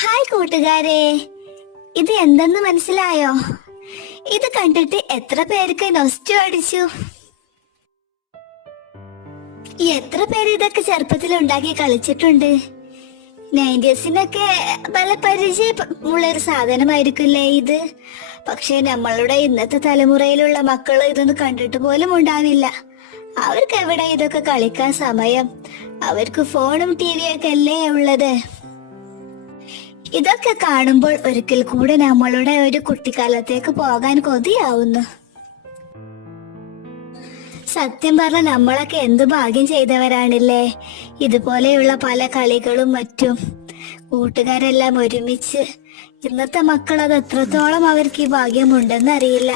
Hi കൂട്ടുകാരെ, ഇത് എന്തെന്ന് മനസ്സിലായോ? ഇത് കണ്ടിട്ട് എത്ര പേർക്ക് നൊസ്റ്റു അടിച്ചു? എത്ര പേര് ഇതൊക്കെ ചെറുപ്പത്തിൽ ഉണ്ടാക്കി കളിച്ചിട്ടുണ്ട്? 90s-നൊക്കെ നല്ല പരിചയമുള്ള ഒരു സാധനമായിരിക്കില്ലേ ഇത്? പക്ഷെ നമ്മളുടെ ഇന്നത്തെ തലമുറയിലുള്ള മക്കൾ ഇതൊന്നും കണ്ടിട്ട് പോലും ഉണ്ടാവില്ല. അവർക്ക് എവിടെ ഇതൊക്കെ കളിക്കാൻ സമയം? അവർക്ക് ഫോണും ടിവിയൊക്കെ അല്ലേ ഉള്ളത്. ഇതൊക്കെ കാണുമ്പോൾ ഒരിക്കൽ കൂടെ നമ്മളുടെ ഒരു കുട്ടിക്കാലത്തേക്ക് പോകാൻ കൊതിയാവുന്നു. സത്യം പറഞ്ഞ നമ്മളൊക്കെ എന്ത് ഭാഗ്യം ചെയ്തവരാണില്ലേ, ഇതുപോലെയുള്ള പല കളികളും മറ്റും കൂട്ടുകാരെല്ലാം ഒരുമിച്ച്. ഇന്നത്തെ മക്കൾ അത് എത്രത്തോളം അവർക്ക് ഈ ഭാഗ്യമുണ്ടെന്ന് അറിയില്ല.